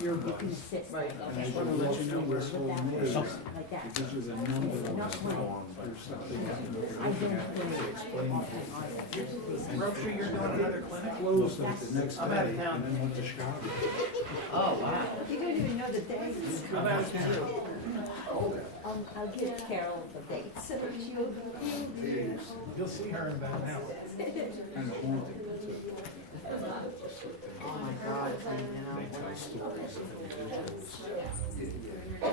Your book is sit. Right. I I just want to let you know we're like that. It gives you the number of Not the one. storm, there's something that I you're looking don't at to explain think. it. Berkshire, you're doing another clinic? Closed it the next I'm out of day town. and then went to Chicago. Oh, wow. You don't even know the dates. I'm out of town. I'll give Carol the dates. You'll see her in about an hour. Kind of haunting. Oh, my God. They tell stories of individuals. How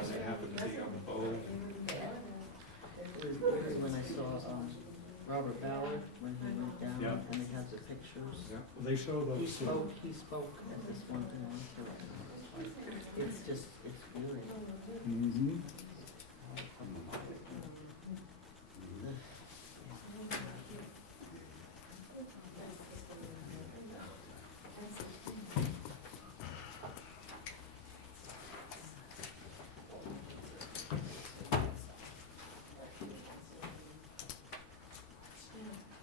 they happen to be on the boat. It was weird when I saw Robert Ballard, when he went down, Yeah. and they had the pictures. Yeah, well, they show He those. spoke at this one time, so it's just, it's weird. Mm-hmm.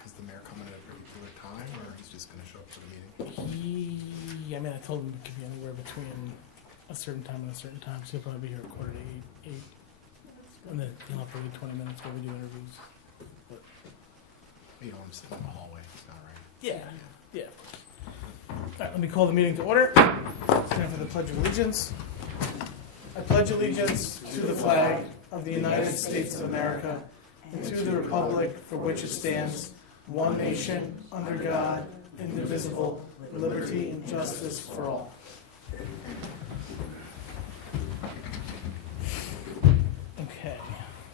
Is the mayor coming at a particular time, or he's just gonna show up for the meeting? I mean, I told him it could be anywhere between a certain time and a certain time, so he'll probably be here at 7:45, 8. And then he'll have to wait 20 minutes while we do interviews. You don't want him sitting in the hallway, it's not right. Yeah, yeah. All right, let me call the meeting to order. It's time for the Pledge of Allegiance. I pledge allegiance to the flag of the United States of America and to the republic for which it stands, one nation, under God, indivisible, with liberty and justice for all. Okay,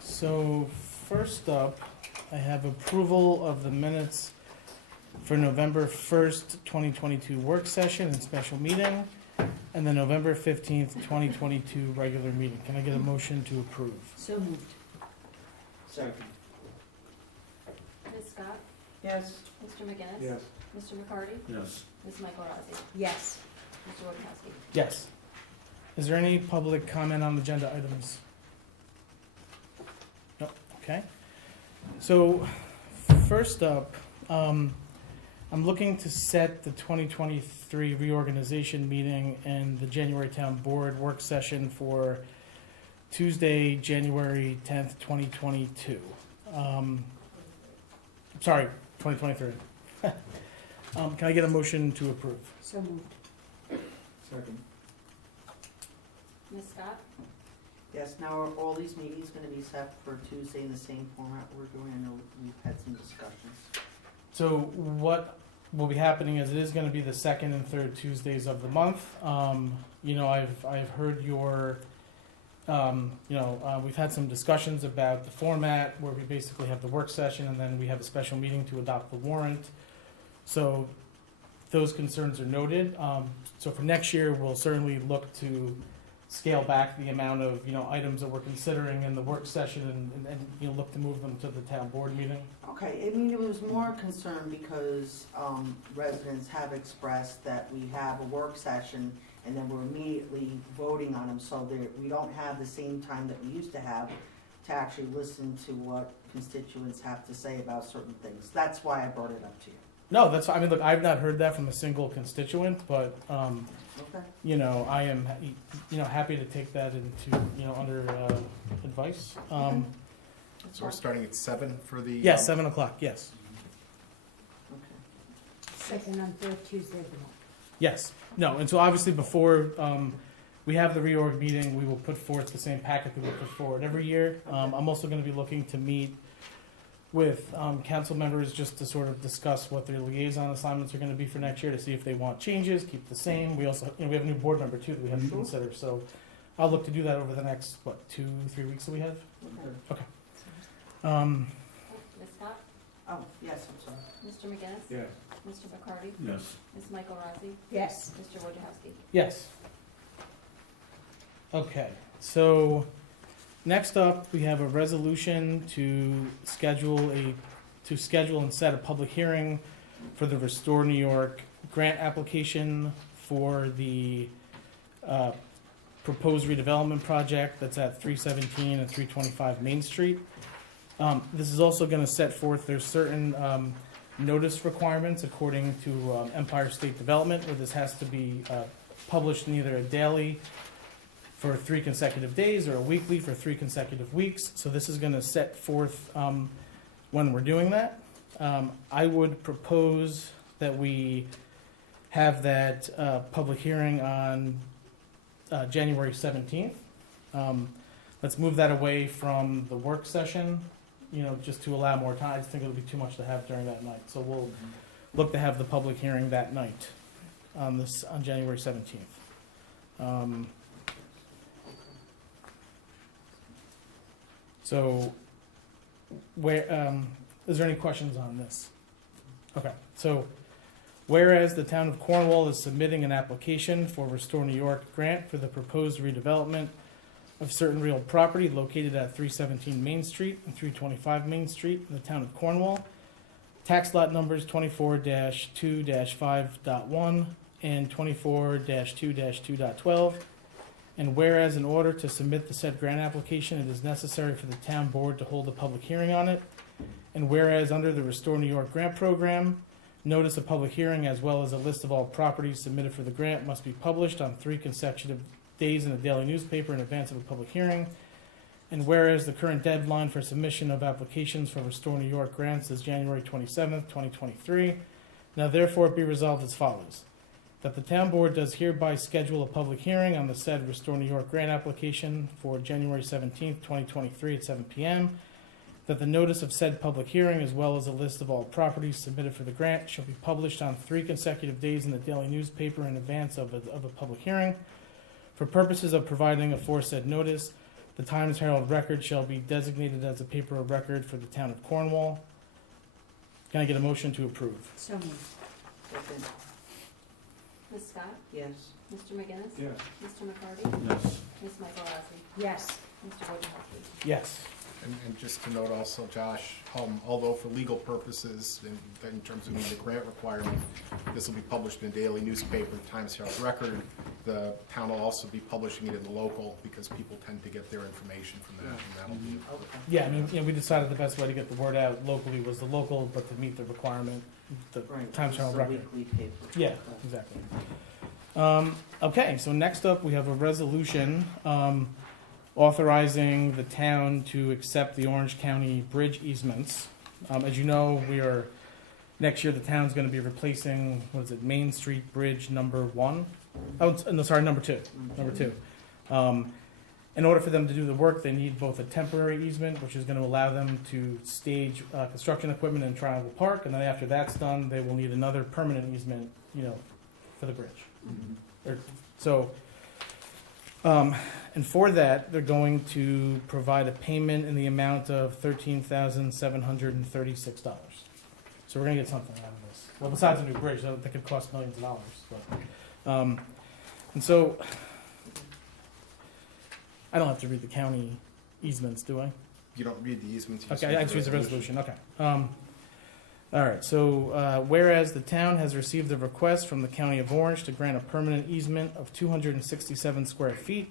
so first up, I have approval of the minutes for November 1st, 2022 work session and special meeting, and the November 15th, 2022 regular meeting. Can I get a motion to approve? So moved. Second. Ms. Scott? Yes. Mr. McGinnis? Yes. Mr. McCarty? Yes. Ms. Michael Rossi? Yes. Mr. Wojciechowski? Yes. Is there any public comment on agenda items? No, okay. So, first up, I'm looking to set the 2023 reorganization meeting and the January Town Board work session for Tuesday, January 10th, 2022. Sorry, 2023. Can I get a motion to approve? So moved. Second. Ms. Scott? Yes, now are all these meetings gonna be set for Tuesday in the same format we're doing? I know we've had some discussions. So what will be happening is it is going to be the second and third Tuesdays of the month. You know, I've heard your, we've had some discussions about the format where we basically have the work session and then we have a special meeting to adopt the warrant. So those concerns are noted. So for next year, we'll certainly look to scale back the amount of, items that we're considering in the work session and look to move them to the town board meeting. Okay, I mean, it was more concern because residents have expressed that we have a work session and then we're immediately voting on them, so that we don't have the same time that we used to have to actually listen to what constituents have to say about certain things. That's why I brought it up to you. No, that's, I mean, look, I've not heard that from a single constituent, but, Okay. I am, happy to take that into, under advice. So we're starting at 7 for the. Yes, 7 o'clock, yes. Okay. Second and third Tuesday of the month. Yes, no, and so obviously before we have the reorg meeting, we will put forth the same packet that we put forward every year. I'm also gonna be looking to meet with council members just to sort of discuss what their liaison assignments are gonna be for next year, to see if they want changes, keep the same. We also, we have a new board member too that we have to consider, so I'll look to do that over the next, 2-3 weeks that we have? Okay. Ms. Scott? Oh, yes, I'm sorry. Mr. McGinnis? Yes. Mr. McCarty? Yes. Ms. Michael Rossi? Yes. Mr. Wojciechowski? Yes. Okay, so next up, we have a resolution to schedule and set a public hearing for the Restore New York grant application for the proposed redevelopment project that's at 317 and 325 Main Street. This is also going to set forth, there's certain notice requirements according to Empire State Development, where this has to be published in either a daily for 3 consecutive days or a weekly for 3 consecutive weeks. So this is going to set forth when we're doing that. I would propose that we have that public hearing on January 17th. Let's move that away from the work session, just to allow more time. I just think it'll be too much to have during that night. So we'll look to have the public hearing that night on January 17th. So is there any questions on this? Okay, so whereas the town of Cornwall is submitting an application for Restore New York grant for the proposed redevelopment of certain real property located at 317 Main Street and 325 Main Street in the town of Cornwall, tax lot numbers 24-2-5.1 and 24-2-2.12. And whereas in order to submit the said grant application, it is necessary for the town board to hold a public hearing on it. And whereas under the Restore New York grant program, notice of public hearing as well as a list of all properties submitted for the grant must be published on 3 consecutive days in a daily newspaper in advance of a public hearing. And whereas the current deadline for submission of applications for Restore New York grants is January 27th, 2023, now therefore be resolved as follows. That the town board does hereby schedule a public hearing on the said Restore New York grant application for January 17th, 2023 at 7 p.m. That the notice of said public hearing as well as a list of all properties submitted for the grant shall be published on 3 consecutive days in the daily newspaper in advance of a public hearing. For purposes of providing aforesaid notice, the Times Herald Record shall be designated as a paper of record for the town of Cornwall. Can I get a motion to approve? So moved. Second. Ms. Scott? Yes. Mr. McGinnis? Yes. Mr. McCarty? Yes. Ms. Michael Rossi? Yes. Mr. Wojciechowski? Yes. And just to note also, Josh, although for legal purposes, in terms of meeting the grant requirement, this will be published in a daily newspaper, Times Herald Record. The town will also be publishing it in the local because people tend to get their information from that, and that'll be. Okay. Yeah, I mean, we decided the best way to get the word out locally was the local, but to meet the requirement, the Right. Times Herald It's a Record. weekly paper. Yeah, exactly. Okay, so next up, we have a resolution authorizing the town to accept the Orange County bridge easements. As you know, next year, the town's gonna be replacing, Main Street Bridge number 1? Oh, no, sorry, number 2. Number 2. In order for them to do the work, they need both a temporary easement, which is gonna allow them to stage construction equipment in Triangle Park, and then after that's done, they will need another permanent easement, for the bridge. And for that, they're going to provide a payment in the amount of $13,736. So we're gonna get something out of this. Well, besides a new bridge, that could cost millions of dollars, but, and so, I don't have to read the county easements, do I? You don't read the easements. you just Okay, read I just use the resolution, okay. All right, so whereas the town has received a request from the County of Orange to grant a permanent easement of 267 square feet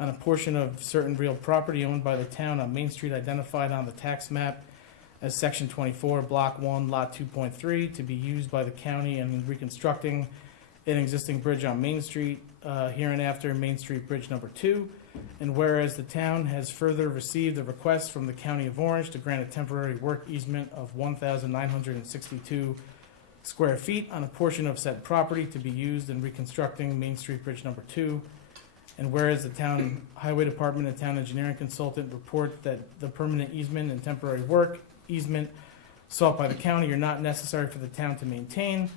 on a portion of certain real property owned by the town on Main Street identified on the tax map as Section 24, Block 1, Lot 2.3, to be used by the county in reconstructing an existing bridge on Main Street, hereinafter Main Street Bridge number 2. And whereas the town has further received a request from the County of Orange to grant a temporary work easement of 1,962 square feet on a portion of said property to be used in reconstructing Main Street Bridge number 2. And whereas the town highway department and town engineering consultant report that the permanent easement and temporary work easement sought by the county are not necessary for the town to maintain.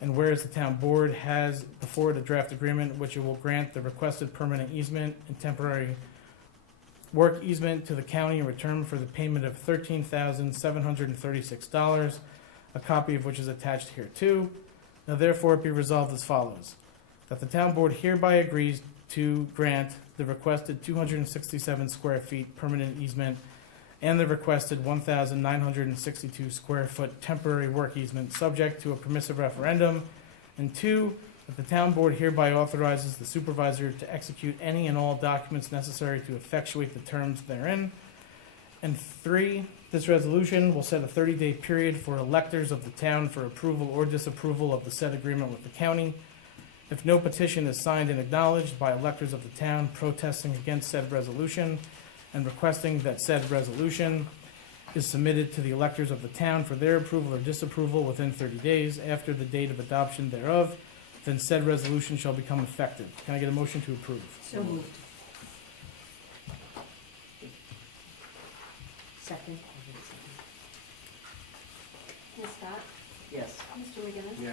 And whereas the town board has before it a draft agreement which it will grant the requested permanent easement and temporary work easement to the county in return for the payment of $13,736, a copy of which is attached here too. Now therefore it be resolved as follows. That the town board hereby agrees to grant the requested 267 square feet permanent easement and the requested 1,962 square foot temporary work easement subject to a permissive referendum. And 2, that the town board hereby authorizes the supervisor to execute any and all documents necessary to effectuate the terms therein. And 3, This resolution will set a 30-day period for electors of the town for approval or disapproval of the said agreement with the county. If no petition is signed and acknowledged by electors of the town protesting against said resolution and requesting that said resolution is submitted to the electors of the town for their approval or disapproval within 30 days after the date of adoption thereof, then said resolution shall become effective. Can I get a motion to approve? So moved. Second. Ms. Scott? Yes. Mr. McGinnis? Yeah.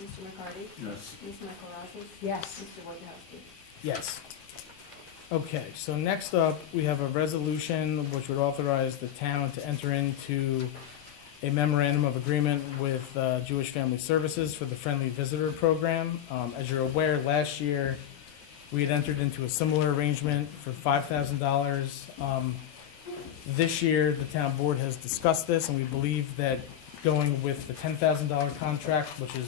Mr. McCarty? Yes. Ms. Michael Rossi? Yes. Mr. Wojciechowski? Yes. Okay, so next up, we have a resolution which would authorize the town to enter into a memorandum of agreement with Jewish Family Services for the Friendly Visitor Program. As you're aware, last year, we had entered into a similar arrangement for $5,000. This year, the town board has discussed this, and we believe that going with the $10,000 contract, which is,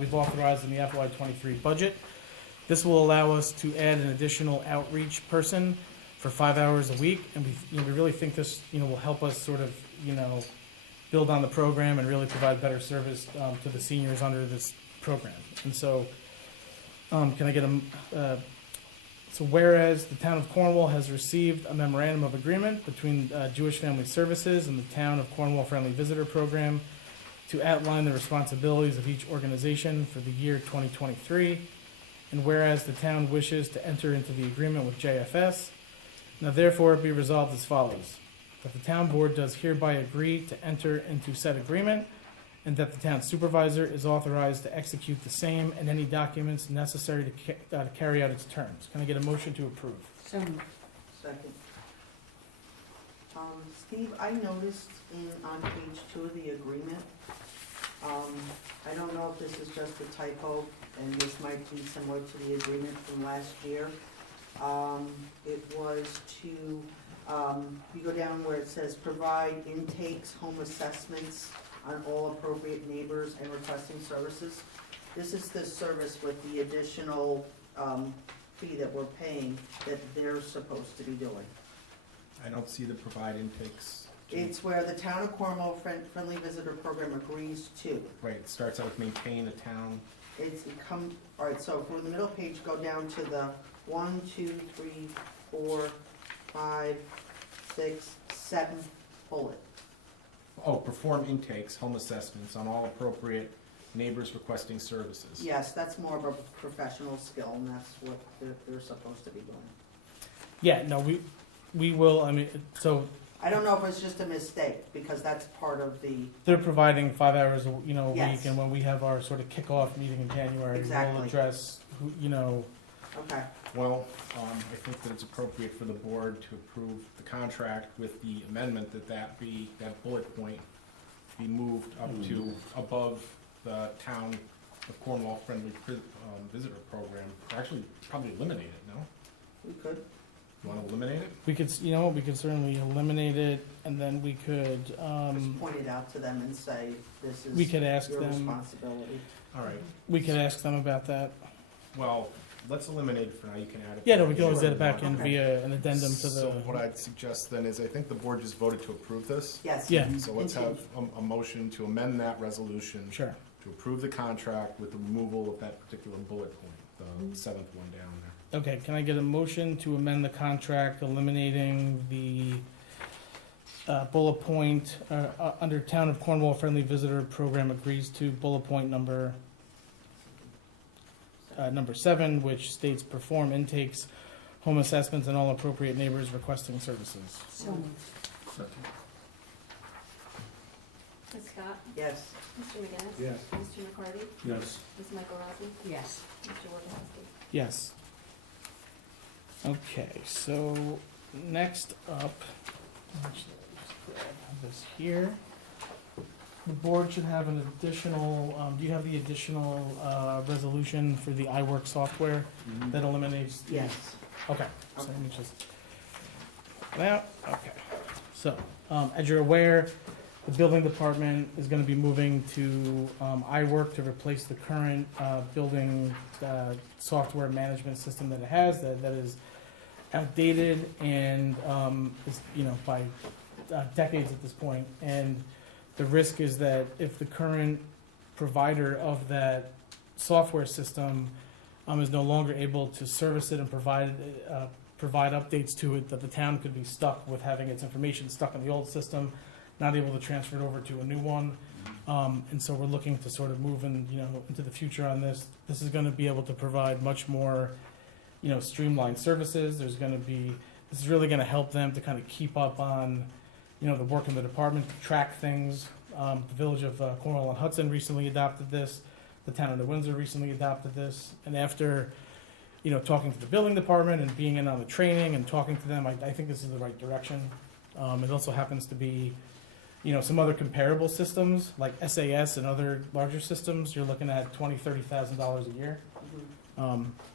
we've authorized in the FY '23 budget, this will allow us to add an additional outreach person for 5 hours a week, and we really think this, will help us sort of, build on the program and really provide better service to the seniors under this program. And so, can I get so whereas the town of Cornwall has received a memorandum of agreement between Jewish Family Services and the town of Cornwall Friendly Visitor Program to outline the responsibilities of each organization for the year 2023, and whereas the town wishes to enter into the agreement with JFS, now therefore it be resolved as follows: that the town board does hereby agree to enter into said agreement, and that the town supervisor is authorized to execute the same and any documents necessary to carry out its terms. Can I get a motion to approve? So moved. Second. Steve, I noticed on page 2 of the agreement, I don't know if this is just a typo, and this might be similar to the agreement from last year. It was to, you go down where it says provide intakes, home assessments on all appropriate neighbors and requesting services. This is the service with the additional fee that we're paying that they're supposed to be doing. I don't see the provide intakes. It's where the town of Cornwall Friendly Visitor Program agrees to. Right, it starts out with maintain a town. All right, so for the middle page, go down to the 1, 2, 3, 4, 5, 6, 7 bullet. Oh, perform intakes, home assessments on all appropriate neighbors requesting services. Yes, that's more of a professional skill, and that's what they're supposed to be doing. Yeah, no, we will, so I don't know if it's just a mistake, because that's part of the, they're providing 5 hours, a week, Yes. and when we have our sort of kickoff meeting in January, we'll Exactly. address, okay. Well, I think that it's appropriate for the board to approve the contract with the amendment that bullet point be moved up to above the town of Cornwall Friendly Visitor Program. Actually, probably eliminate it, no? We could. You wanna eliminate it? we could, we could certainly eliminate it, and then we could, Just point it out to them and say, this is we could ask your them, responsibility. All right, we could ask them about that. well, let's eliminate it for now, you can add it. Yeah, no, we can always Sure. add it back in Okay. via an addendum to So the, what I'd suggest then is, I think the board just voted to approve this. Yes. Yeah. So let's have a motion to amend that resolution. sure. To approve the contract with the removal of that particular bullet point, the seventh one down there. Okay, can I get a motion to amend the contract, eliminating the bullet point, under Town of Cornwall Friendly Visitor Program agrees to bullet point number 7, which states perform intakes, home assessments, and all appropriate neighbors requesting services. So moved. Second. Ms. Scott? Yes. Mr. McGinnis? Yes. Mr. McCarty? Yes. Ms. Michael Rossi? Yes. Mr. Wojciechowski? Yes. Okay, so next up, actually, let's grab this here. The board should have an additional, do you have the additional resolution for the iWork software that eliminates? the- Yes. Okay, so let me just, that, okay. So, as you're aware, the building department is gonna be moving to iWork to replace the current building software management system that it has, that is outdated and is, by decades at this point, and the risk is that if the current provider of that software system is no longer able to service it and provide updates to it, that the town could be stuck with having its information stuck in the old system, not able to transfer it over to a new one. And so we're looking to sort of move into the future on this. This is going to be able to provide much more, streamlined services. This is really going to help them to kind of keep up on, the work in the department, to track things. The village of Cornwall and Hudson recently adopted this. The town of New Windsor recently adopted this. And after, talking to the building department and being in on the training and talking to them, I think this is the right direction. It also happens to be, some other comparable systems like SAS and other larger systems. You're looking at $20,000-$30,000 a year.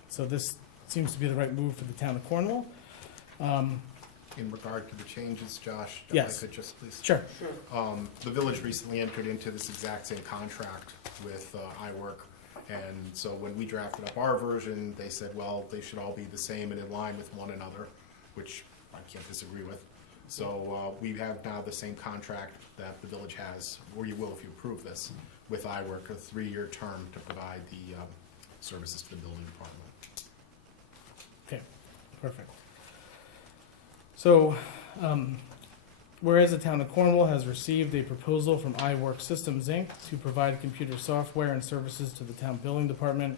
So this seems to be the right move for the town of Cornwall. In regard to the changes, Josh, if Yes. I could just please. Sure. The village recently entered into this exact same contract with iWork, and so when we drafted up our version, they said, well, they should all be the same and in line with one another, which I can't disagree with. So we have now the same contract that the village has, or you will if you approve this, with iWork, a 3-year term to provide the services to the building department. Okay, perfect. So, whereas the town of Cornwall has received a proposal from iWork Systems, Inc. to provide computer software and services to the town building department,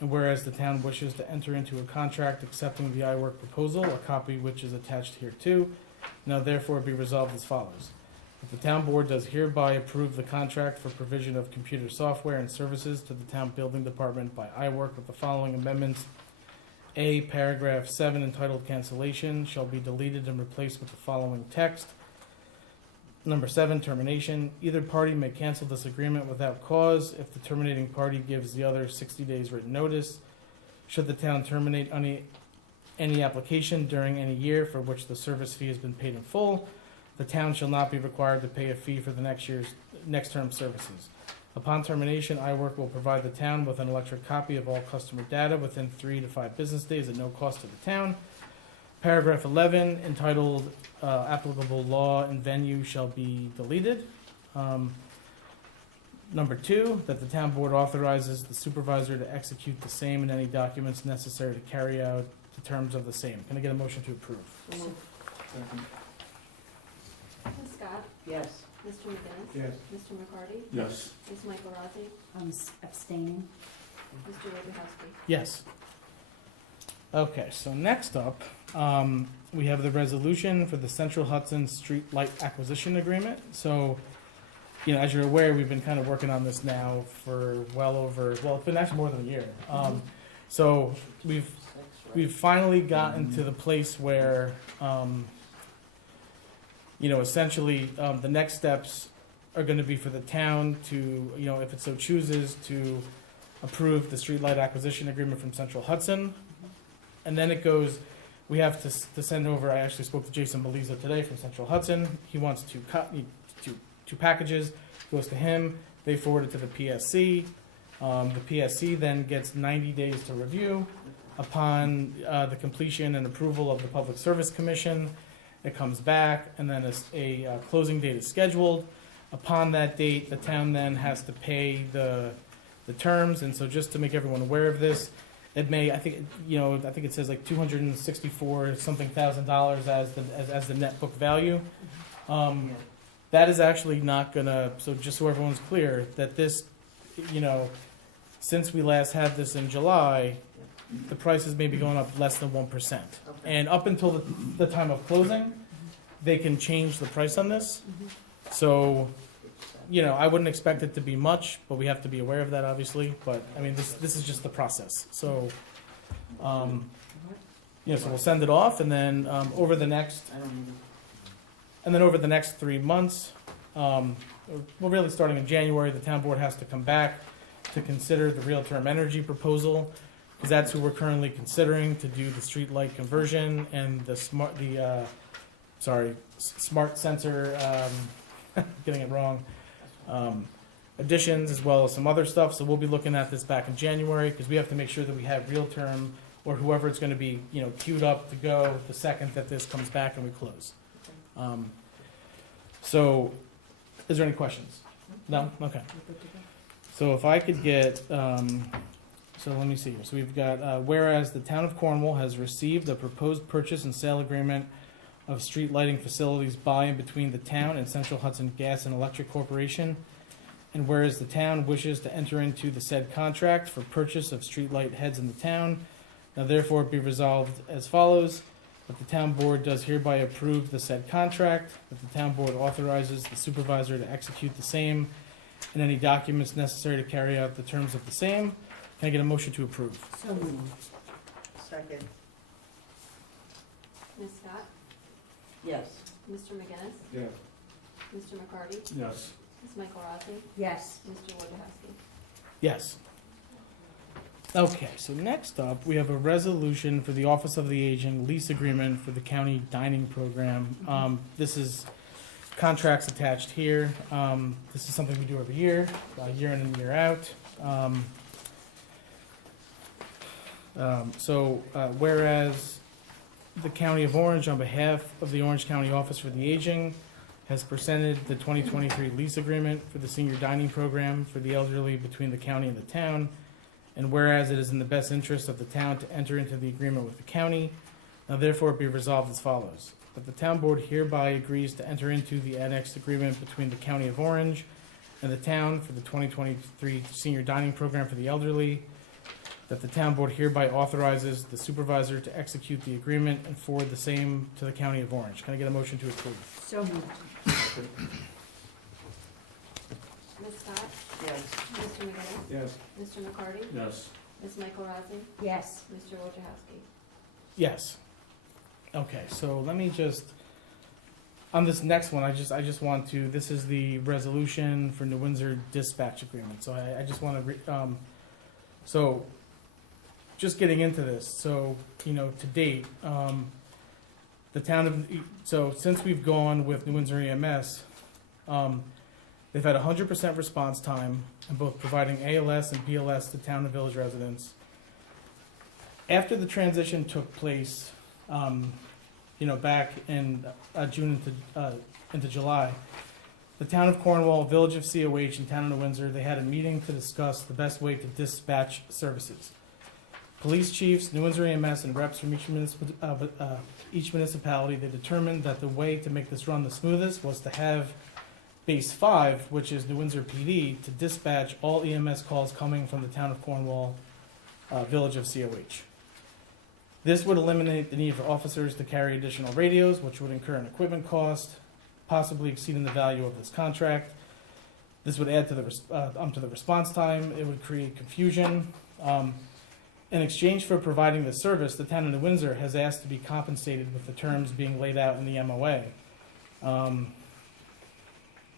and whereas the town wishes to enter into a contract accepting the iWork proposal, a copy which is attached hereto, now therefore be resolved as follows. That the town board does hereby approve the contract for provision of computer software and services to the town building department by iWork with the following amendments. A, paragraph 7 entitled cancellation shall be deleted and replaced with the following text. Number 7, termination. Either party may cancel this agreement without cause if the terminating party gives the other 60 days written notice. Should the town terminate any application during any year for which the service fee has been paid in full, the town shall not be required to pay a fee for the next term's services. Upon termination, iWork will provide the town with an electronic copy of all customer data within 3 to 5 business days at no cost to the town. Paragraph 11, entitled applicable law and venue shall be deleted. Number 2, that the town board authorizes the supervisor to execute the same and any documents necessary to carry out the terms of the same. Can I get a motion to approve? Second. Ms. Scott? Yes. Mr. McGinnis? Yes. Mr. McCarty? Yes. Ms. Michael Rossi? I'm abstaining. Mr. Wojciechowski? Yes. Okay, so next up, we have the resolution for the Central Hudson Street Light Acquisition Agreement. So, as you're aware, we've been kind of working on this now for it's been actually more than a year. So we've finally gotten to the place where, essentially, the next steps are going to be for the town to, if it so chooses, to approve the streetlight acquisition agreement from Central Hudson. And then it goes, we have to send over, I actually spoke to Jason Beliza today from Central Hudson. He wants two packages, goes to him, they forward it to the PSC. The PSC then gets 90 days to review. Upon the completion and approval of the Public Service Commission, it comes back, and then a closing date is scheduled. Upon that date, the town then has to pay the terms, and so just to make everyone aware of this, it may, I think it says like $264 something thousand as the net book value. That is actually not gonna, so just so everyone's clear, that this, since we last had this in July, the prices may be going up less than 1%. Okay. And up until the time of closing, they can change the price on this. So, I wouldn't expect it to be much, but we have to be aware of that, obviously. But, this is just the process. So, so we'll send it off, and then over the next 3 months, well, really starting in January, the town board has to come back to consider the real-term energy proposal, because that's who we're currently considering to do the street light conversion and the smart sensor, getting it wrong, additions, as well as some other stuff. So we'll be looking at this back in January, because we have to make sure that we have real-term, or whoever it's going to be, queued up to go the second that this comes back and we close. So, is there any questions? No? Okay. So if I could get, so let me see here. So we've got, whereas the town of Cornwall has received a proposed purchase and sale agreement of street lighting facilities by and between the town and Central Hudson Gas and Electric Corporation, and whereas the town wishes to enter into the said contract for purchase of street light heads in the town, now therefore be resolved as follows, that the town board does hereby approve the said contract, that the town board authorizes the supervisor to execute the same, and any documents necessary to carry out the terms of the same. Can I get a motion to approve? So moved. Second. Ms. Scott? Yes. Mr. McGinnis? Yes. Mr. McCarty? Yes. Ms. Michael Rossi? Yes. Mr. Wojciechowski? Yes. Okay, so next up, we have a resolution for the Office of the Aging lease agreement for the county dining program. This is contracts attached here. This is something we do every year in and year out. Whereas the County of Orange, on behalf of the Orange County Office for the Aging, has presented the 2023 lease agreement for the senior dining program for the elderly between the county and the town. And whereas it is in the best interest of the town to enter into the agreement with the county, now therefore be resolved as follows. That the town board hereby agrees to enter into the annexed agreement between the County of Orange and the town for the 2023 senior dining program for the elderly. That the town board hereby authorizes the supervisor to execute the agreement and forward the same to the County of Orange. Can I get a motion to approve? So moved. Ms. Scott? Yes. Mr. McGinnis? Yes. Mr. McCarty? Yes. Ms. Michael Rossi? Yes. Mr. Wojciechowski? Yes. Okay, so let me just, on this next one, I just want to, this is the resolution for New Windsor dispatch agreement. So I just want to, so just getting into this, so, to date, the town of, so since we've gone with New Windsor EMS, they've had 100% response time in both providing ALS and BLS to town and village residents. After the transition took place, back in June into July, the town of Cornwall, village of COH, and town of New Windsor, they had a meeting to discuss the best way to dispatch services. Police chiefs, New Windsor EMS, and reps from each municipality, they determined that the way to make this run the smoothest was to have Base 5, which is New Windsor PD, to dispatch all EMS calls coming from the town of Cornwall, village of COH. This would eliminate the need for officers to carry additional radios, which would incur an equipment cost, possibly exceeding the value of this contract. This would add to the response time. It would create confusion. In exchange for providing the service, the town of New Windsor has asked to be compensated with the terms being laid out in the MOA.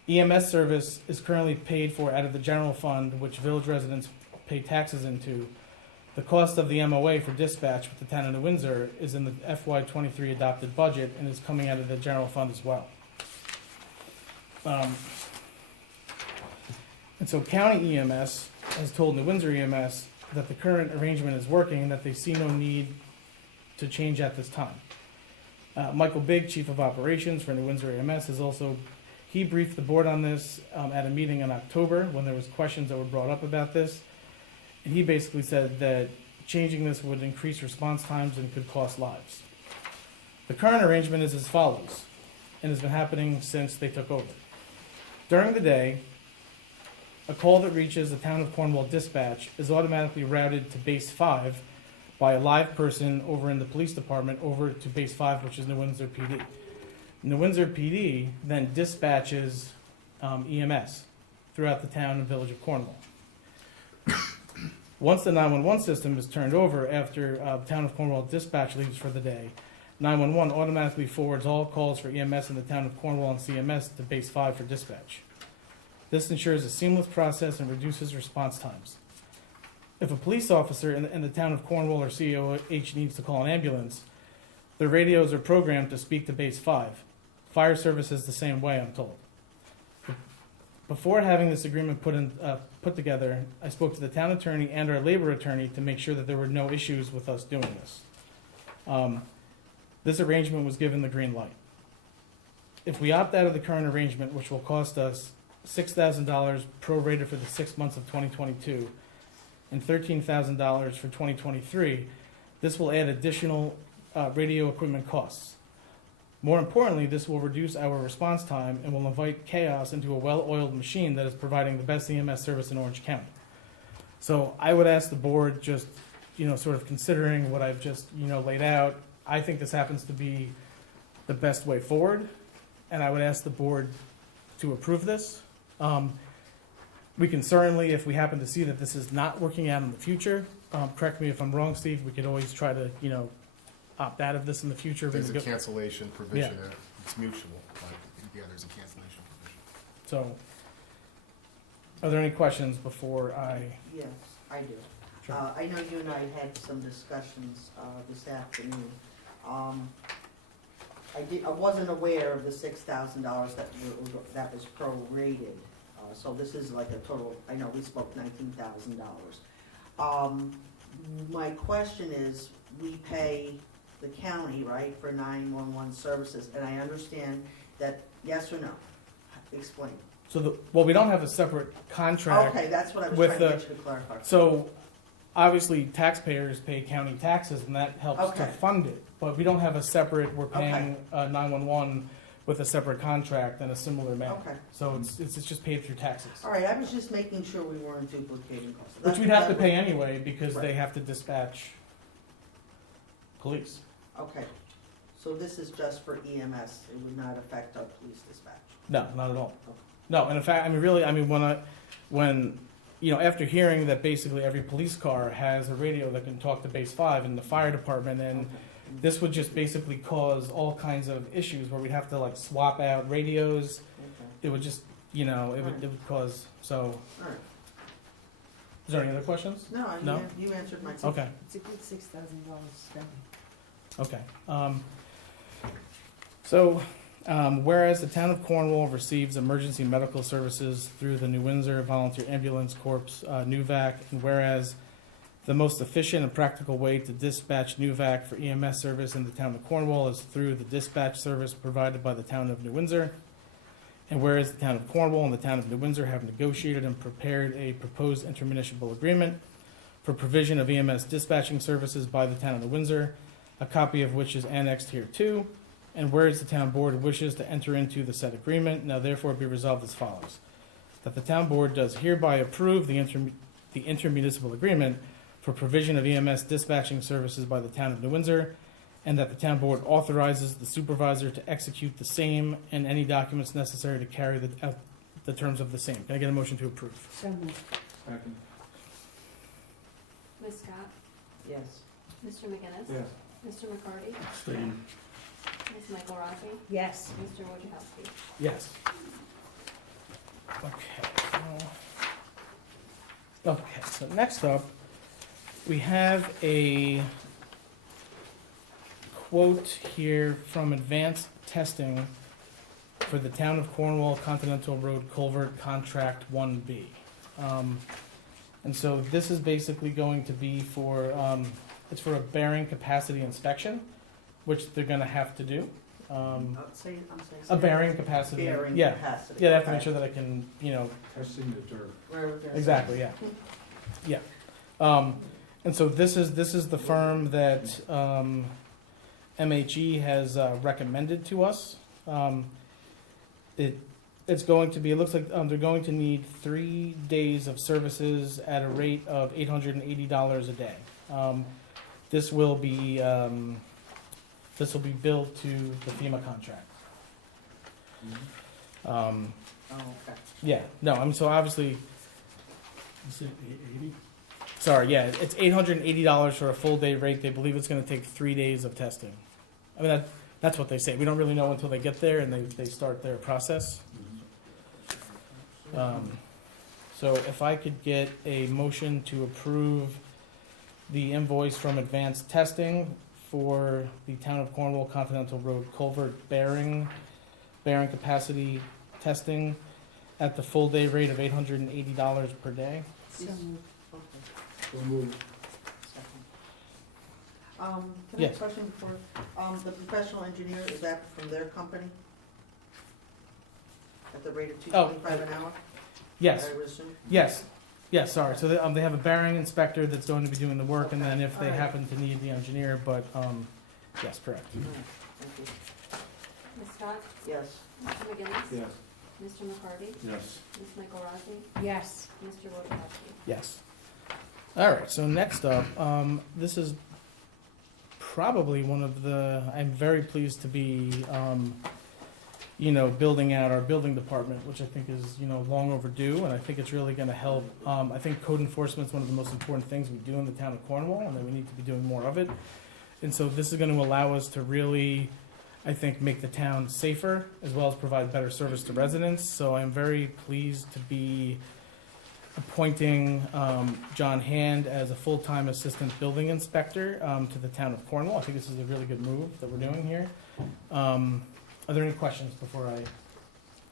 EMS service is currently paid for out of the general fund, which village residents pay taxes into. The cost of the MOA for dispatch with the town of New Windsor is in the FY23 adopted budget and is coming out of the general fund as well. And so county EMS has told New Windsor EMS that the current arrangement is working and that they see no need to change at this time. Michael Bigg, Chief of Operations for New Windsor EMS, he briefed the board on this at a meeting in October when there was questions that were brought up about this. And he basically said that changing this would increase response times and could cost lives. The current arrangement is as follows, and has been happening since they took over. During the day, a call that reaches the town of Cornwall dispatch is automatically routed to Base 5 by a live person over in the police department over to Base 5, which is New Windsor PD. New Windsor PD then dispatches EMS throughout the town and village of Cornwall. Once the 911 system is turned over after town of Cornwall dispatch leaves for the day, 911 automatically forwards all calls for EMS in the town of Cornwall and CMS to Base 5 for dispatch. This ensures a seamless process and reduces response times. If a police officer in the town of Cornwall or COH needs to call an ambulance, their radios are programmed to speak to Base 5. Fire service is the same way, I'm told. Before having this agreement put together, I spoke to the town attorney and our labor attorney to make sure that there were no issues with us doing this. This arrangement was given the green light. if we opt out of the current arrangement, which will cost us $6,000 prorated for the 6 months of 2022 and $13,000 for 2023, this will add additional radio equipment costs. More importantly, this will reduce our response time and will invite chaos into a well-oiled machine that is providing the best EMS service in Orange County. So I would ask the board, just, sort of considering what I've just, laid out, I think this happens to be the best way forward, and I would ask the board to approve this. We can certainly, if we happen to see that this is not working out in the future, correct me if I'm wrong, Steve, we could always try to, opt out of this in the future. There's a cancellation provision, it's mutual, but there's a cancellation provision. So, are there any questions before I? Yes, I do. Sure. I know you and I had some discussions this afternoon. I wasn't aware of the $6,000 that was prorated. So this is like a total, I know we spoke $19,000. My question is, we pay the county, right, for 911 services, and I understand that, yes or no? Explain. So we don't have a separate contract. Okay, that's what I was with trying to get you to clarify. So, obviously, taxpayers pay county taxes, and that helps to Okay. fund it. But we don't have a separate, we're paying Okay. 911 with a separate contract in a similar manner. Okay. So it's just paid through taxes. All right, I was just making sure we weren't duplicating costs. Which we'd have to pay anyway, because they Right. have to dispatch police. Okay, so this is just for EMS, it would not affect our police dispatch? No, not at all. No, and in fact, when after hearing that basically every police car has a radio that can talk to base 5 in the fire department, and Okay. this would just basically cause all kinds of issues where we'd have to swap out radios. Okay, It would just, it would cause, so, all right. is there any other questions? No, No? you answered my question. Okay, It's a good $6,000 spending. okay. Whereas the town of Cornwall receives emergency medical services through the New Windsor Volunteer Ambulance Corps, NUVAC, and whereas the most efficient and practical way to dispatch NUVAC for EMS service in the town of Cornwall is through the dispatch service provided by the town of New Windsor, and whereas the town of Cornwall and the town of New Windsor have negotiated and prepared a proposed intermunicipal agreement for provision of EMS dispatching services by the town of New Windsor, a copy of which is annexed here too. And whereas the town board wishes to enter into the said agreement, now therefore be resolved as follows. That the town board does hereby approve the intermunicipal agreement for provision of EMS dispatching services by the town of New Windsor, and that the town board authorizes the supervisor to execute the same and any documents necessary to carry the terms of the same. Can I get a motion to approve? So moved. Second. Ms. Scott? Yes. Mr. McGinnis? Yes. Mr. McCarty? Ms. Michael Rossi? Yes. Mr. Wojciechowski? Yes. Okay, so next up, we have a quote here from Advanced Testing for the Town of Cornwall Continental Road Culvert Contract 1B. And so this is basically going to be for, it's for a bearing capacity inspection, which they're gonna have to do. I'm saying. A bearing capacity. Bearing Yeah. capacity. Yeah, they have to make Okay. sure that it can, Testing the dirt. Where we're gonna- exactly, yeah. Yeah. And so this is the firm that MHE has recommended to us. It's going to be, it looks like they're going to need 3 days of services at a rate of $880 a day. This will be billed to the FEMA contract. Oh, okay. Yeah, no, so obviously, sorry, yeah, it's $880 for a full day rate. They believe it's gonna take 3 days of testing. I mean, that's what they say. We don't really know until they get there and they start their process. So if I could get a motion to approve the invoice from Advanced Testing for the Town of Cornwall Continental Road Culvert bearing capacity testing at the full day rate of $880 per day. So moved. Okay. So moved. Second. Can I Yes. have a question before, the professional engineer, is that from their company? at the rate of Oh, $2.25 an hour? Yes, I would assume? yes, sorry. So they have a bearing inspector that's going to be doing the work, and then if they Alright. happen to need the engineer, but, yes, correct. All right, thank you. Ms. Scott? Yes. Mr. McGinnis? Yes. Mr. McCarty? Yes. Ms. Michael Rossi? Yes. Mr. Wojciechowski? Yes. All right, so next up, this is probably one of the, I'm very pleased to be, building out our building department, which I think is, long overdue, and I think it's really gonna help. I think code enforcement is one of the most important things we do in the town of Cornwall, and that we need to be doing more of it. And so this is gonna allow us to really, I think, make the town safer, as well as provide better service to residents. So I'm very pleased to be appointing John Hand as a full-time assistant building inspector to the town of Cornwall. I think this is a really good move that we're doing here. Are there any questions before I? Okay.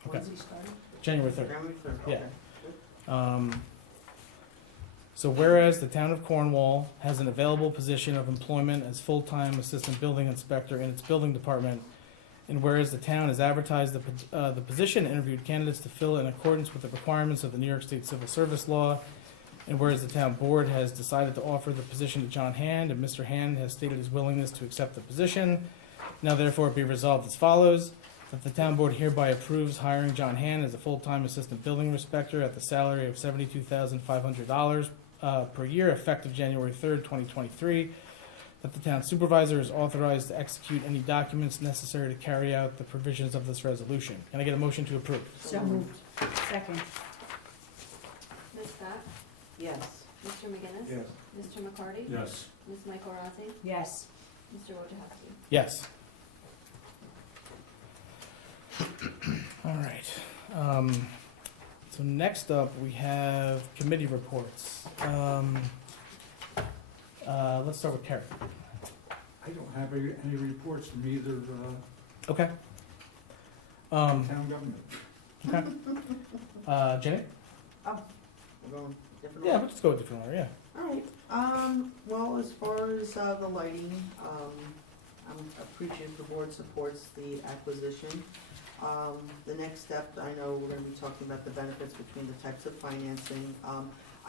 When's he starting? January 3rd. January 3rd, Yeah. okay. So whereas the town of Cornwall has an available position of employment as full-time assistant building inspector in its building department, and whereas the town has advertised the position and interviewed candidates to fill it in accordance with the requirements of the New York State Civil Service Law, and whereas the town board has decided to offer the position to John Hand, and Mr. Hand has stated his willingness to accept the position, now therefore be resolved as follows, that the town board hereby approves hiring John Hand as a full-time assistant building inspector at the salary of $72,500 per year, effective January 3rd, 2023, that the town supervisor is authorized to execute any documents necessary to carry out the provisions of this resolution. Can I get a motion to approve? So moved. Second. Ms. Scott? Yes. Mr. McGinnis? Yes. Mr. McCarty? Yes. Ms. Michael Rossi? Yes. Mr. Wojciechowski? Yes. All right. So next up, we have committee reports. Let's start with Carrie. I don't have any reports from either Okay. town government. Okay. Jenny? We're going different Yeah, order? we'll just go with different order, yeah. Alright, well, as far as, the lighting, I'm appreciative the board supports the acquisition. The next step, I know we're gonna be talking about the benefits between the types of financing.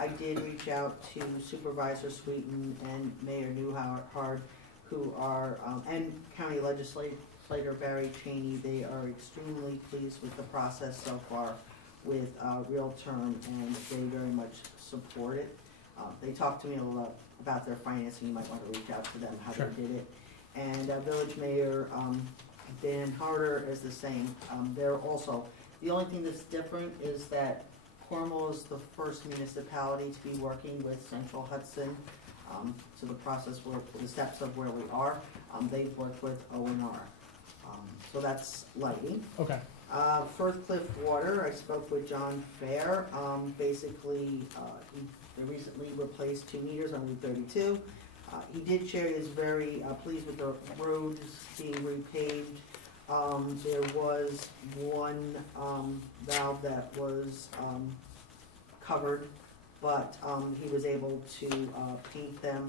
I did reach out to Supervisor Sweeten and Mayor Newhart, who are, and County Legislator Barry Cheney. They are extremely pleased with the process so far with, Real Term, and they very much support it. They talked to me a lot about their financing, you might want to reach out to them, how Sure. they did it. And Village Mayor Dan Harder is the same. They're also, the only thing that's different is that Cornwall is the first municipality to be working with Central Hudson. So the process, the steps of where we are, they've worked with O&R. So that's lighting. Okay. Firth Cliff Water, I spoke with John Fair. Basically, they recently replaced 2 meters on Route 32. He did share he is very pleased with the roads being repaved. There was one valve that was covered, but he was able to paint them,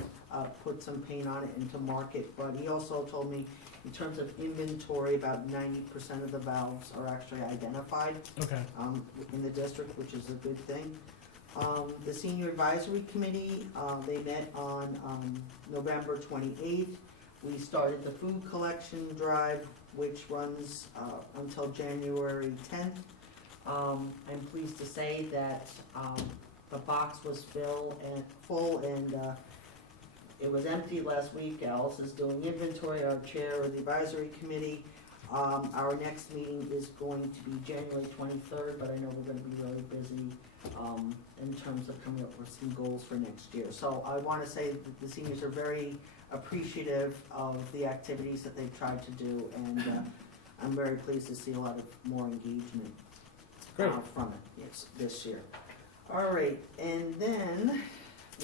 put some paint on it and to mark it. But he also told me, in terms of inventory, about 90% of the valves are actually identified Okay. in the district, which is a good thing. The Senior Advisory Committee, they met on November 28th. We started the food collection drive, which runs until January 10th. I'm pleased to say that the box was full and it was empty last week. Alice is doing inventory, our chair of the advisory committee. Our next meeting is going to be January 23rd, but I know we're gonna be really busy in terms of coming up with some goals for next year. So I wanna say that the seniors are very appreciative of the activities that they've tried to do, and I'm very pleased to see a lot of more engagement Great. from it this year. All right, and then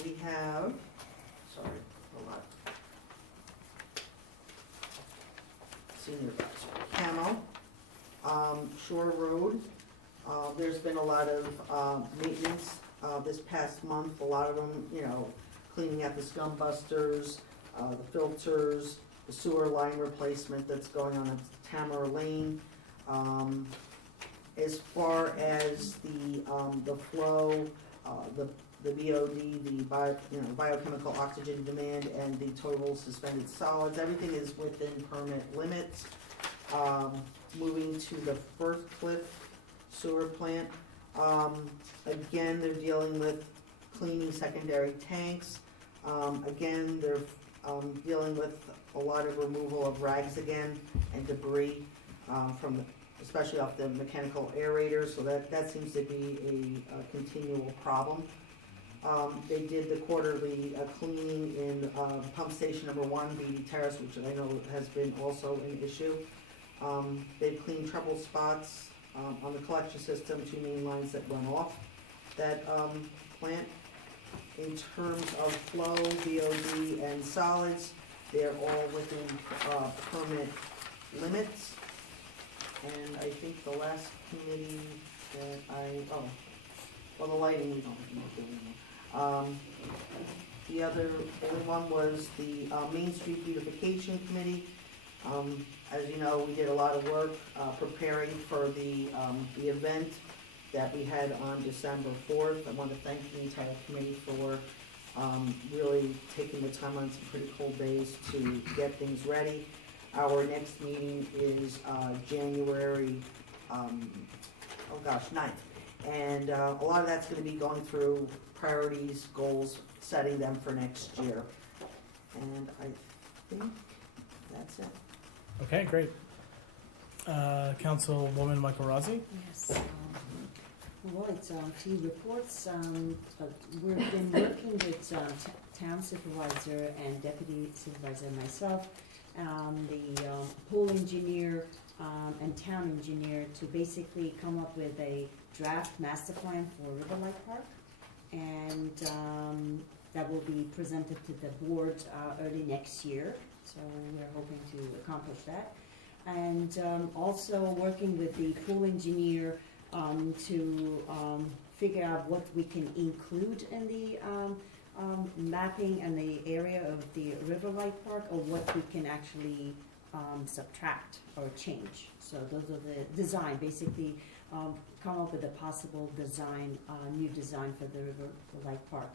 we have, sorry, a lot. Senior advisor, Camo, Shore Road. There's been a lot of maintenance this past month. A lot of them, cleaning out the scum busters, the filters, the sewer line replacement that's going on at Tamara Lane. As far as the flow, the BOD, biochemical oxygen demand, and the total suspended solids, everything is within permit limits. Moving to the First Cliff sewer plant, again, they're dealing with cleaning secondary tanks. Again, they're dealing with a lot of removal of rags again and debris especially off the mechanical aerators, so that seems to be a continual problem. They did the quarterly cleaning in pump station number 1, BD Terrace, which I know has been also an issue. They've cleaned trouble spots on the collection system, 2 main lines that run off that plant. In terms of flow, BOD, and solids, they're all within permit limits. And I think the last committee that the lighting we don't have to do anymore. The other only one was the Main Street Beautification Committee. As you know, we did a lot of work preparing for the event that we had on December 4th. I want to thank the entire committee for really taking the time on some pretty cold days to get things ready. Our next meeting is January 9th. And a lot of that's going to be going through priorities, goals, setting them for next year. And I think that's it. Okay, great. Councilwoman Michael Rossi? Yes. Well, it's a few reports. We've been working with town supervisor and deputy supervisor and myself, the pool engineer and town engineer to basically come up with a draft master plan for Riverlight Park. And that will be presented to the board early next year. So we're hoping to accomplish that. And also working with the pool engineer to figure out what we can include in the mapping and the area of the Riverlight Park, or what we can actually subtract or change. So those are the design, basically come up with a possible design, new design for the Riverlight Park.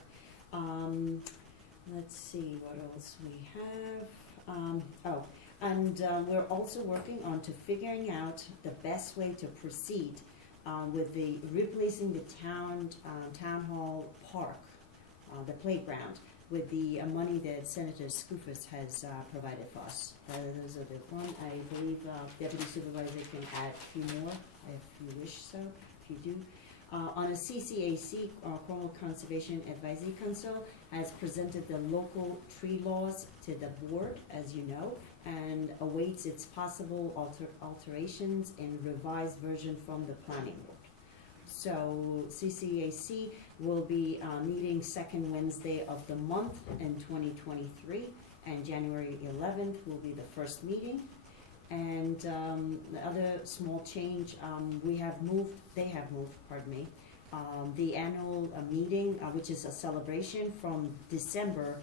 Let's see what else we have. We're also working on to figuring out the best way to proceed with the replacing the town hall park, the playground, with the money that Senator Skoufis has provided for us. Those are the one. I believe Deputy Supervisor can add a few more if you wish so, if you do. On a CCAC, Cornwall Conservation Advisory Council has presented the local tree laws to the board, as you know, and awaits its possible alterations in revised version from the planning board. So CCAC will be meeting second Wednesday of the month in 2023, and January 11th will be the first meeting. And the other small change, they have moved, the annual meeting, which is a celebration from December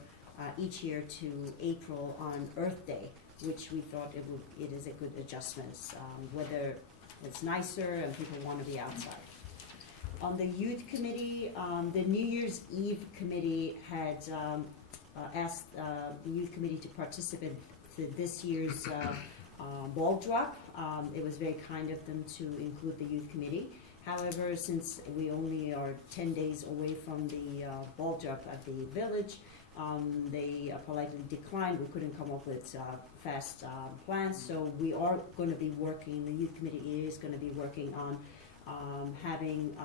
each year to April on Earth Day, which we thought it is a good adjustment, whether it's nicer and people want to be outside. On the youth committee, the New Year's Eve committee had asked the youth committee to participate to this year's ball drop. It was very kind of them to include the youth committee. However, since we only are 10 days away from the ball drop at the village, they politely declined. We couldn't come up with fast plans, so we are going to be working, the youth committee is going to be working on having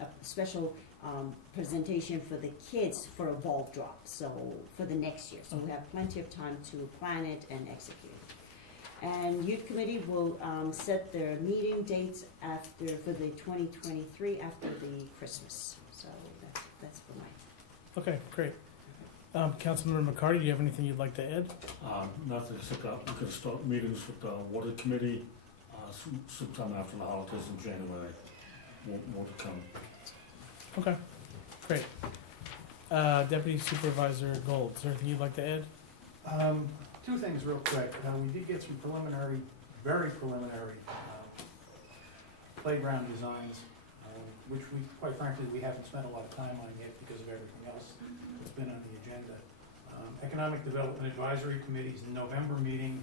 a special presentation for the kids for a ball drop, so for the next year. So we have plenty of time to plan it and execute it. And youth committee will set their meeting dates for the 2023 after the Christmas. So that's for mine. Okay, great. Councilmember McCarty, do you have anything you'd like to add? Nothing, except we can start meetings with the water committee sometime after the holidays in January. More to come. Okay, great. Deputy Supervisor Gold, is there anything you'd like to add? Two things real quick. We did get some preliminary, very preliminary playground designs, which we, quite frankly, we haven't spent a lot of time on yet because of everything else that's been on the agenda. Economic Development Advisory Committee's November meeting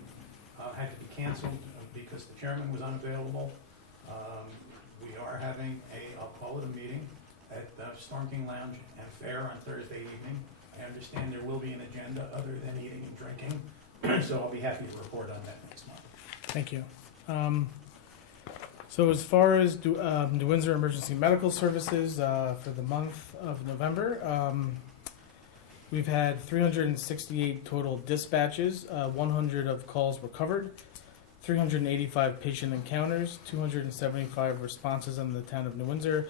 had to be canceled because the chairman was unavailable. We are having I'll call it a meeting at Storm King Lounge and Fair on Thursday evening. I understand there will be an agenda other than eating and drinking, so I'll be happy to report on that next month. Thank you. So as far as New Windsor Emergency Medical Services for the month of November, we've had 368 total dispatches, 100 of calls were covered, 385 patient encounters, 275 responses in the town of New Windsor,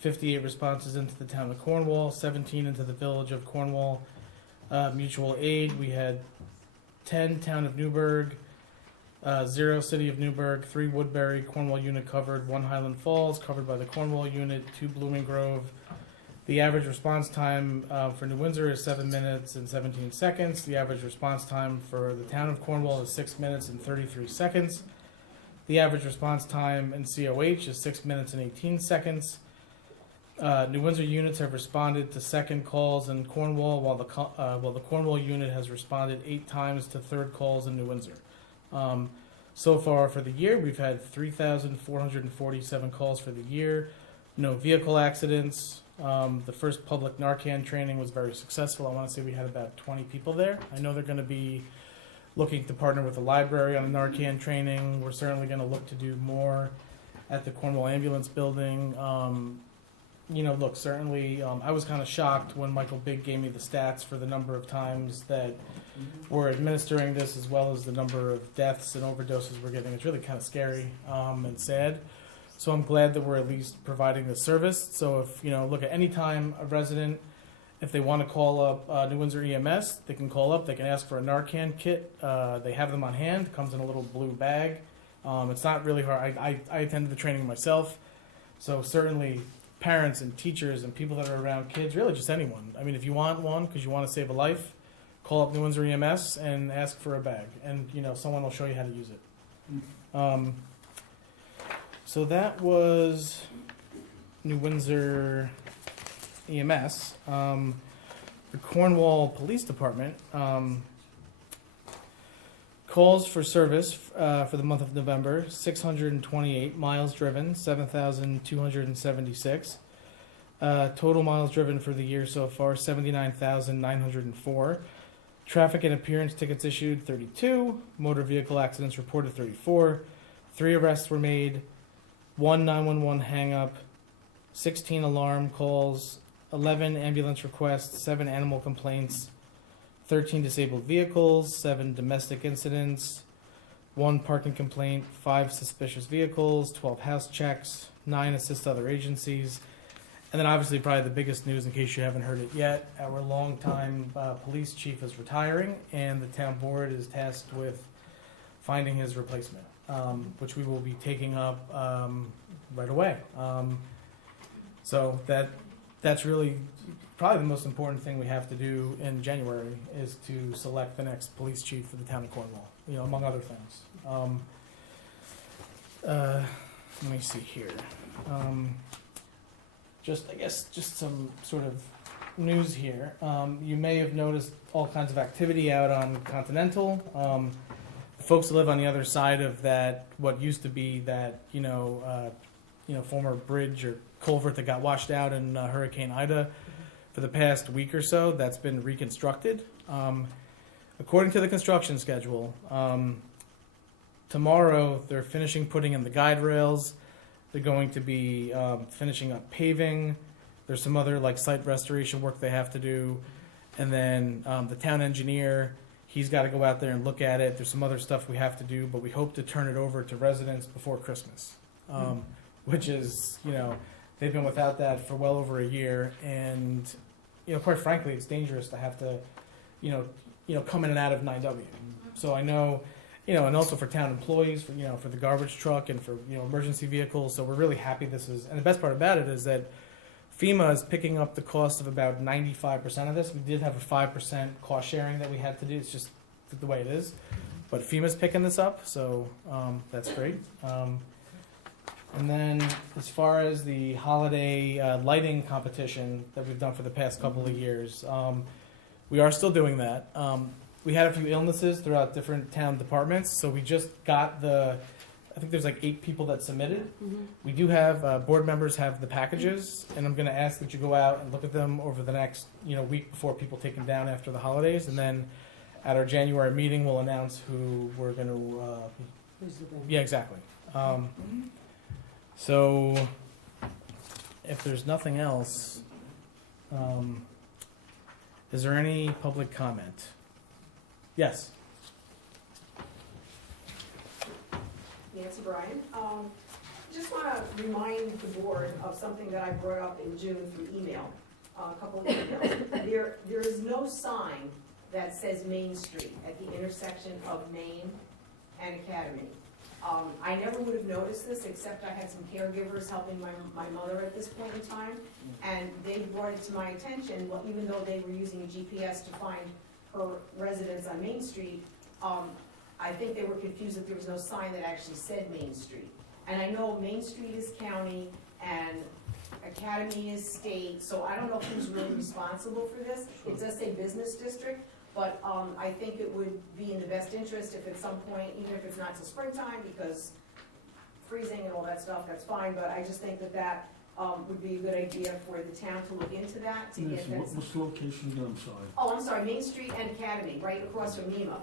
58 responses into the town of Cornwall, 17 into the village of Cornwall. Mutual aid, we had 10 town of Newburgh, 0 city of Newburgh, 3 Woodbury, Cornwall unit covered, 1 Highland Falls covered by the Cornwall unit, 2 Blooming Grove. The average response time for New Windsor is 7 minutes and 17 seconds. The average response time for the town of Cornwall is 6 minutes and 33 seconds. The average response time in COH is 6 minutes and 18 seconds. New Windsor units have responded to second calls in Cornwall, while the Cornwall unit has responded 8 times to third calls in New Windsor. So far for the year, we've had 3,447 calls for the year. No vehicle accidents. The first public Narcan training was very successful. I want to say we had about 20 people there. I know they're going to be looking to partner with the library on the Narcan training. We're certainly going to look to do more at the Cornwall Ambulance Building. Look, certainly, I was kind of shocked when Michael Big gave me the stats for the number of times that we're administering this, as well as the number of deaths and overdoses we're getting. It's really kind of scary and sad. So I'm glad that we're at least providing the service. So if, look, at any time a resident, if they want to call up New Windsor EMS, they can call up, they can ask for a Narcan kit. They have them on hand. It comes in a little blue bag. It's not really hard. I attended the training myself. So certainly parents and teachers and people that are around kids, really just anyone. I mean, if you want one because you want to save a life, call up New Windsor EMS and ask for a bag. And, someone will show you how to use it. So that was New Windsor EMS. The Cornwall Police Department calls for service for the month of November, 628 miles driven, 7,276. Total miles driven for the year so far, 79,904. Traffic and appearance tickets issued, 32. Motor vehicle accidents reported, 34. 3 arrests were made. 1 911 hang-up, 16 alarm calls, 11 ambulance requests, 7 animal complaints, 13 disabled vehicles, 7 domestic incidents, 1 parking complaint, 5 suspicious vehicles, 12 house checks, 9 assist other agencies. And then obviously probably the biggest news, in case you haven't heard it yet, our longtime police chief is retiring, and the town board is tasked with finding his replacement. Which we will be taking up right away. So that's really probably the most important thing we have to do in January is to select the next police chief for the town of Cornwall, among other things. Let me see here. Just some sort of news here. You may have noticed all kinds of activity out on Continental. Folks that live on the other side of that, what used to be that, former bridge or culvert that got washed out in Hurricane Ida, for the past week or so, that's been reconstructed. According to the construction schedule, tomorrow they're finishing putting in the guide rails. They're going to be finishing up paving. There's some other site restoration work they have to do. And then the town engineer, he's got to go out there and look at it. There's some other stuff we have to do, but we hope to turn it over to residents before Christmas, which is, they've been without that for well over a year. And, quite frankly, it's dangerous to have to, come in and out of 9W. So I know, and also for town employees, for the garbage truck and for, emergency vehicles. So we're really happy this is, and the best part about it is that FEMA is picking up the cost of about 95% of this. We did have a 5% cost sharing that we had to do. It's just the way it is. But FEMA's picking this up, so that's great. And then as far as the holiday lighting competition that we've done for the past couple of years, we are still doing that. We had a few illnesses throughout different town departments, so we just got I think there's like 8 people that submitted. We do have, board members have the packages, and I'm gonna ask that you go out and look at them over the next, week before people take them down after the holidays, and then at our January meeting, we'll announce who we're gonna, Who's the winner? yeah, exactly. So, if there's nothing else, is there any public comment? Yes. Nancy Bryan. Just want to remind the board of something that I brought up in June through email, a couple of emails. There is no sign that says Main Street at the intersection of Main and Academy. I never would have noticed this, except I had some caregivers helping my mother at this point in time, and they brought it to my attention, well, even though they were using a GPS to find her residence on Main Street, I think they were confused that there was no sign that actually said Main Street. And I know Main Street is county and Academy is state, so I don't know who's really responsible for this. It does say business district, but I think it would be in the best interest if at some point, even if it's not till springtime, because freezing and all that stuff, that's fine, but I just think that would be a good idea for the town to look into that, to get that. What's the location again, I'm sorry? Oh, I'm sorry, Main Street and Academy, right across from NEMA.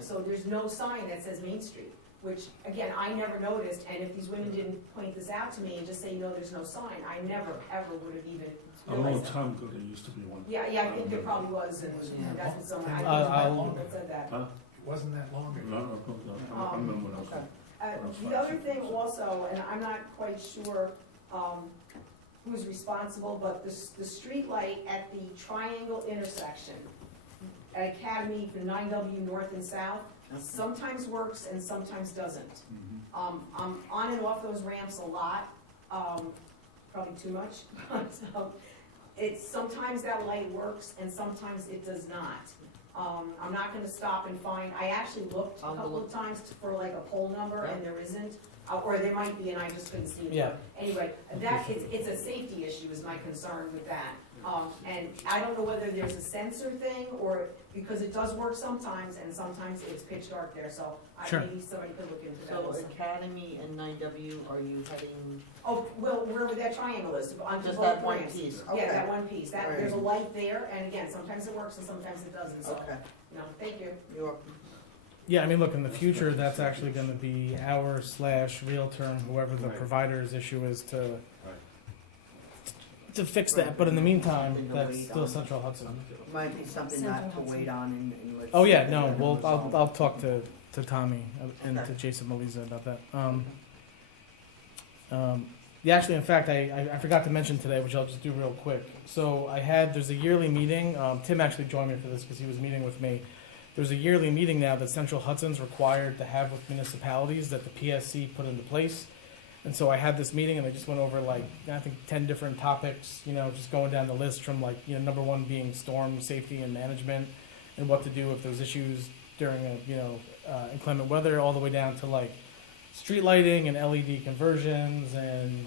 So there's no sign that says Main Street, which, again, I never noticed, and if these women didn't point this out to me and just say, no, there's no sign, I never, ever would have even A long realized that. time ago, there used to be one. Yeah, I think there probably was, and that's what someone, I I'll- think that said that. Huh? It wasn't that long ago. No, I remember when I was. Okay. The other thing also, and I'm not quite sure who's responsible, but the street light at the triangle intersection at Academy for 9W North and South sometimes works and sometimes doesn't. I'm on and off those ramps a lot, probably too much. Sometimes that light works and sometimes it does not. I'm not gonna stop and find, I actually looked a couple of times for like a poll number and there isn't, or there might be and I just couldn't see it. Yeah. Anyway, it's a safety issue is my concern with that. And I don't know whether there's a sensor thing or, because it does work sometimes and sometimes it's pitch dark there, so Sure. maybe somebody could look into that So also. Academy and 9W, are you heading, Oh, well, wherever that triangle is, on just both that one ramps. piece? Yeah, Okay. that one piece, Right. there's a light there, and again, sometimes it works and sometimes it doesn't, so, Okay, thank you. you're welcome. Yeah, I mean, look, in the future, that's actually gonna be our /realtor and whoever the Right. provider's issue is to fix that, but in the meantime, Something to that's wait still on. Central Hudson. Might be something not to wait on and let's. Oh, yeah, get no, it well, resolved. I'll talk to Tommy and to Okay. Jason Maliza about that. Yeah, actually, in fact, I forgot to mention today, which I'll just do real quick. So there's a yearly meeting, Tim actually joined me for this because he was meeting with me. There's a yearly meeting now that Central Hudson's required to have with municipalities that the PSC put into place. And so I had this meeting and I just went over like, I think 10 different topics, just going down the list from like, number one being storm safety and management and what to do if there's issues during inclement weather, all the way down to like street lighting and LED conversions and,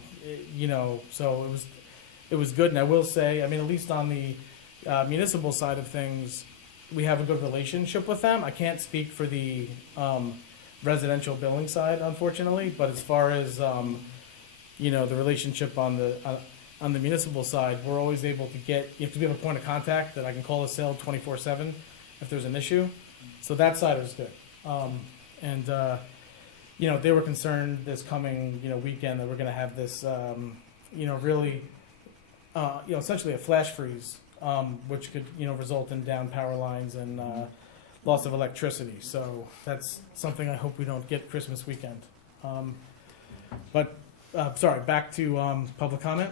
so it was good. And I will say, I mean, at least on the municipal side of things, we have a good relationship with them. I can't speak for the residential billing side, unfortunately, but as far as the relationship on the municipal side, we're always able to get. You have to be a point of contact that I can call a cell 24/7 if there's an issue. So that side was good. They were concerned this coming weekend that we're going to have this really essentially a flash freeze, which could result in down power lines and loss of electricity. So that's something I hope we don't get Christmas weekend. Sorry, back to public comment.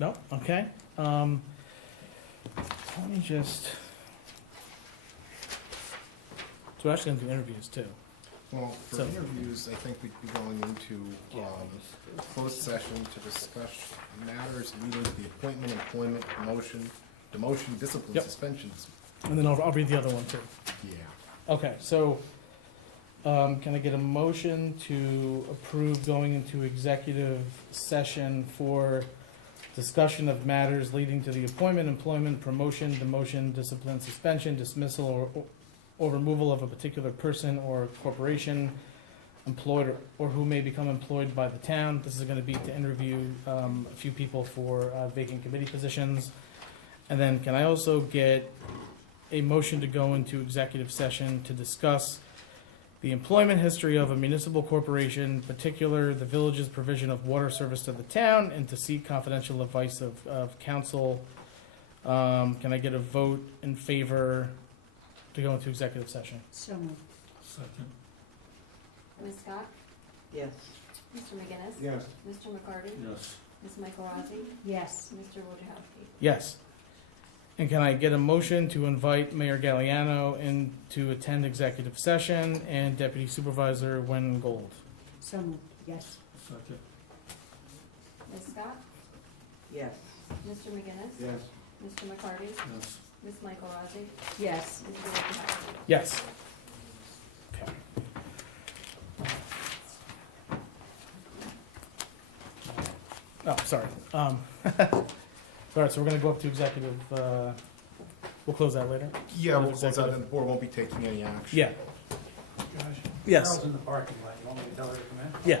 No, okay. Let me just. So we're actually going to do interviews too. Well, for So- interviews, I think we'd be going into closed session to discuss matters leading to the appointment, employment, promotion, demotion, discipline, Yep. suspensions. And then I'll read the other one too. Yeah. Okay, so Can I get a motion to approve going into executive session for discussion of matters leading to the appointment, employment, promotion, demotion, discipline, suspension, dismissal, or removal of a particular person or corporation employed or who may become employed by the town? This is gonna be to interview, a few people for, vacant committee positions. And then can I also get a motion to go into executive session to discuss the employment history of a municipal corporation, particular the village's provision of water service to the town, and to seek confidential advice of council? Can I get a vote in favor to go into executive session? So moved. Second. Ms. Scott? Yes. Mr. McGinnis? Yes. Mr. McCarty? Yes. Ms. Michael Rossi? Yes. Mr. Wojciechowski? Yes. And can I get a motion to invite Mayor Galliano in to attend executive session and Deputy Supervisor Wen Gold? So moved. Yes. Second. Ms. Scott? Yes. Mr. McGinnis? Yes. Mr. McCarty? Yes. Ms. Michael Rossi? Yes. Mr. Wojciechowski? Yes. Okay. Oh, sorry. All right, so we're gonna go up to executive, we'll close that later? Yeah, we'll Executive. close out, and the board won't be taking any action. Yeah, Josh? Yes. Carol's in the parking lot, you want me to tell her to come in? yeah.